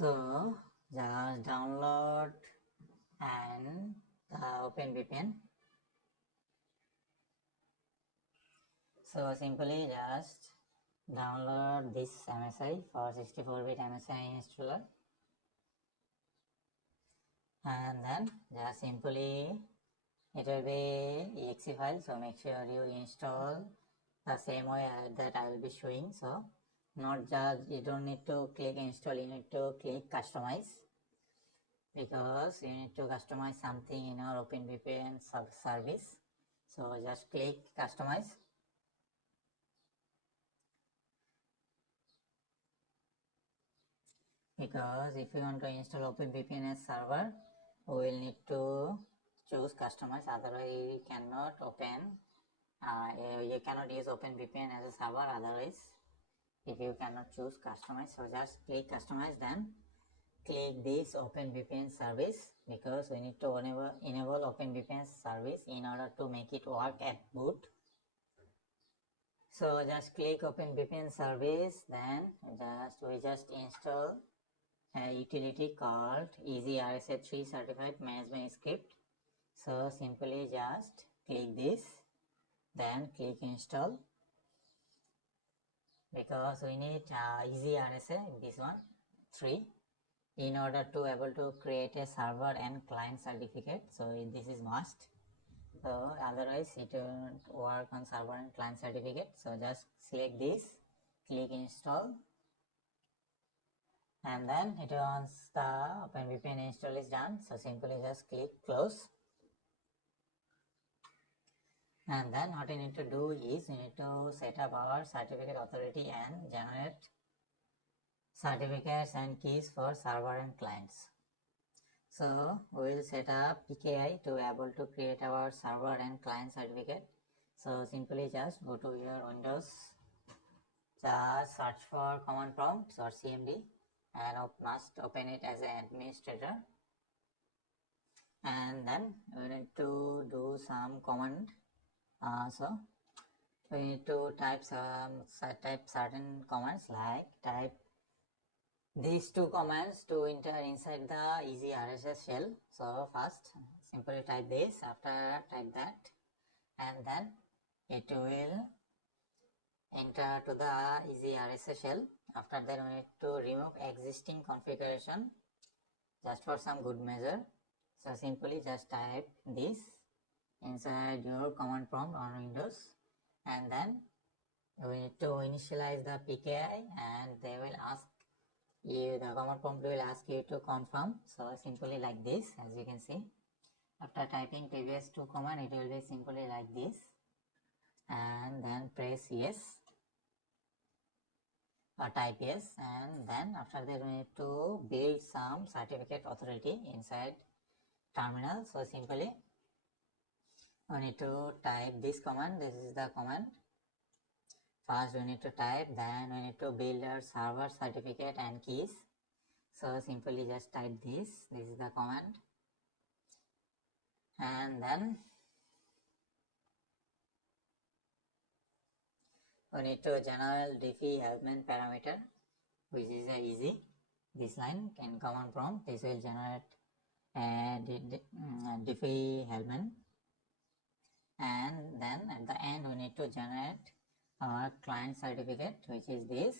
So just download and open VPN. So simply just download this MSI for 64-bit MSI installer, and then just simply it will be exe file. So make sure you install the same way that I will be showing. So not just, you don't need to click install, you need to click customize, because you need to customize something in our OpenVPN service. So just click customize. Because if you want to install OpenVPN as server, we will need to choose customize, otherwise you cannot open, you cannot use OpenVPN as a server otherwise if you cannot choose customize. So just click customize, then click this OpenVPN service, because we need to enable OpenVPN service in order to make it work at boot. So just click OpenVPN service, then we just install a utility called EasyRSA3 certified management script. So simply just click this, then click install, because we need EasyRSA, this one 3, in order to able to create a server and client certificate. So this is must, so otherwise it won't work on server and client certificate. So just select this, click install, and then once the OpenVPN install is done, so simply just click close. And then what you need to do is you need to set up our certificate authority and generate certificates and keys for server and clients. So we will set up PKI to able to create our server and client certificate. So simply just go to your Windows, just search for command prompt or CMD, and must open it as an administrator, and then we need to do some command. So we need to type certain commands, like type these two commands to enter inside the EasyRSA shell. So first simply type this, after type that, and then it will enter to the EasyRSA shell. After that we need to remove existing configuration, just for some good measure. So simply just type this inside your command prompt on Windows, and then we need to initialize the PKI, and they will ask you, the command prompt will ask you to confirm. So simply like this, as you can see, after typing previous two command, it will be simply like this, and then press yes or type yes, and then after that we need to build some certificate authority inside terminal. So simply we need to type this command. This is the command. First we need to type, then we need to build our server certificate and keys. So simply just type this. This is the command, and then we need to general diffie Hellman parameter, which is easy. This line in command prompt, this will generate diffie Hellman, and then at the end we need to generate our client certificate, which is this,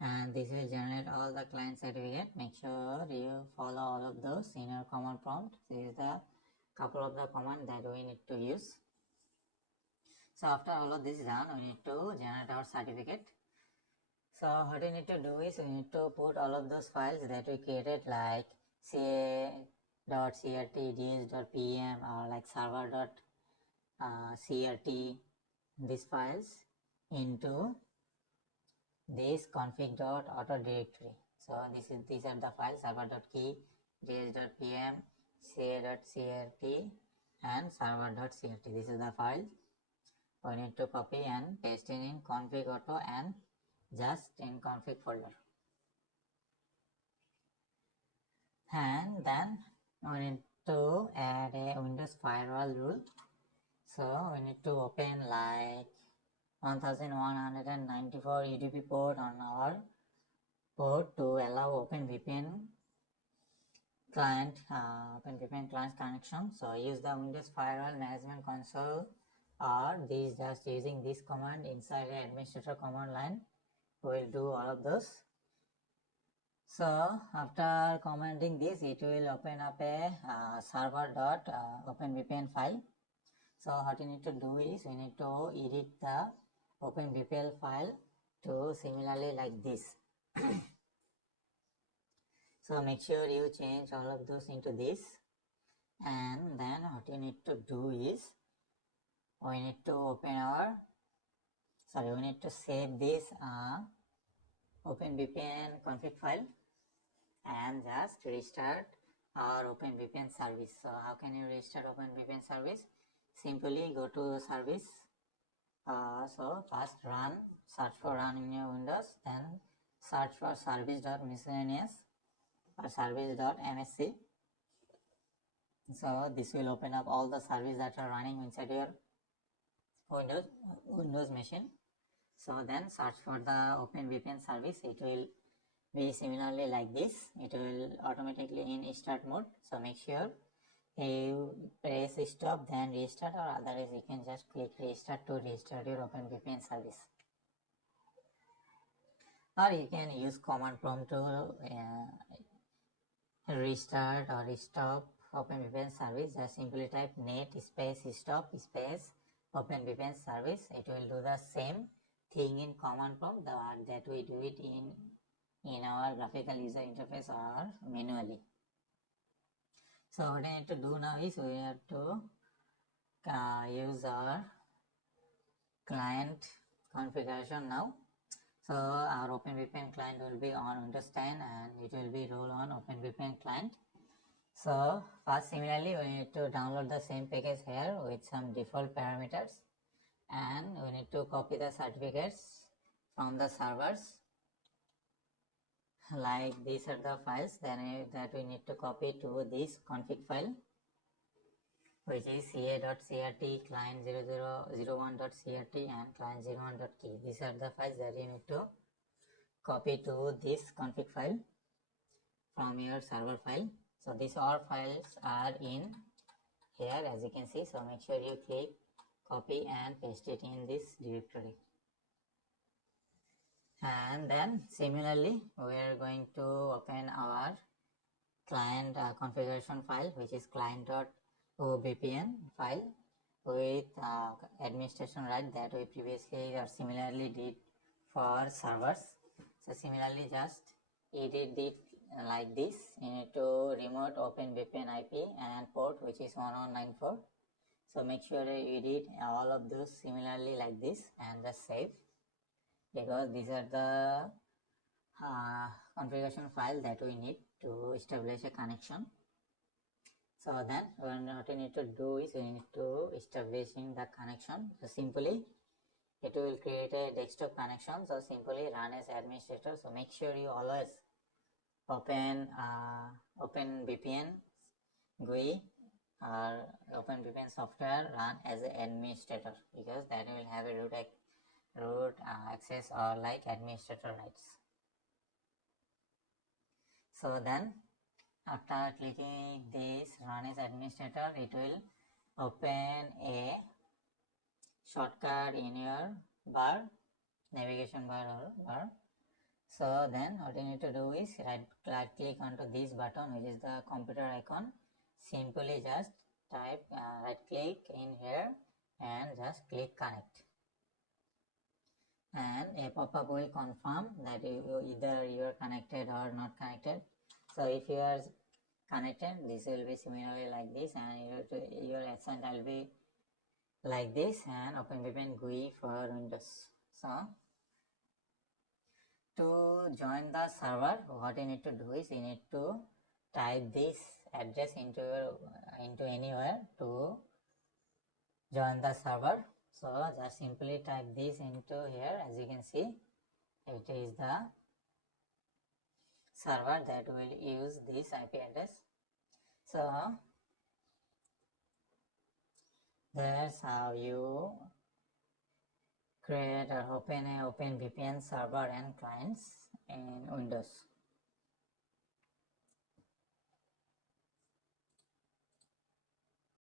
and this will generate all the client certificate. Make sure you follow all of those in your command prompt. This is the couple of the command that we need to use. So after all of this is done, we need to generate our certificate. So what we need to do is we need to put all of those files that we created, like ca.crt, ds.pem, or like server.crt, these files into this config.auto directory. So these are the files: server.key, ds.pm, ca.crt, and server.crt. This is the file. We need to copy and paste in config auto and just in config folder. And then we need to add a Windows firewall rule. So we need to open like 1194 UDP port on our port to allow OpenVPN client connection. So use the Windows Firewall Management Console, or just using this command inside the administrator command line will do all of those. So after commanding this, it will open up a server.openvpn file. So what you need to do is we need to edit the OpenVPN file to similarly like this. So make sure you change all of those into this, and then what you need to do is we need to save this OpenVPN config file and just restart our OpenVPN service. So how can you restart OpenVPN service? Simply go to service. So first search for run in your Windows, then search for service.miscellaneous or service.msc. So this will open up all the services that are running inside your Windows machine. So then search for the OpenVPN service. It will be similarly like this. It will automatically in start mode. So make sure you press stop, then restart, or otherwise you can just click restart to restart your OpenVPN service. Or you can use command prompt to restart or stop OpenVPN service. Just simply type net space stop space OpenVPN service. It will do the same thing in command prompt that we do it in our graphical user interface or manually. So what I need to do now is we have to use our client configuration now. So our OpenVPN client will be on Windows 10 and it will be roll on OpenVPN client. So first, similarly, we need to download the same package here with some default parameters, and we need to copy the certificates from the servers. Like these are the files that we need to copy to this config file, which is ca.crt client 0001.crt and client 01.key. These are the files that you need to copy to this config file from your server file. So these all files are in here, as you can see. So make sure you click copy and paste it in this directory. And then similarly, we are going to open our client configuration file, which is client.ovpn file with administration right that we previously or similarly did for servers. So similarly, just edit it like this. You need to remote OpenVPN IP and port, which is 1194. So make sure you edit all of those similarly like this and just save, because these are the configuration file that we need to establish a connection. So then what we need to do is we need to establishing the connection. So simply it will create a desktop connection. So simply run as administrator. So make sure you always open OpenVPN GUI or OpenVPN software run as an administrator, because that will have a root access or like administrator rights. So then after clicking this run as administrator, it will open a shortcut in your navigation bar or bar. So then what you need to do is right click onto this button, which is the computer icon. Simply just type right click in here and just click connect, and a pop-up will confirm that either you are connected or not connected. So if you are connected, this will be similarly like this, and your accent will be like this, and OpenVPN GUI for Windows. So to join the server, what you need to do is you need to type this address into anywhere to join the server. So just simply type this into here. As you can see, it is the server that will use this IP address. So that's how you create or open a open VPN server and clients in Windows.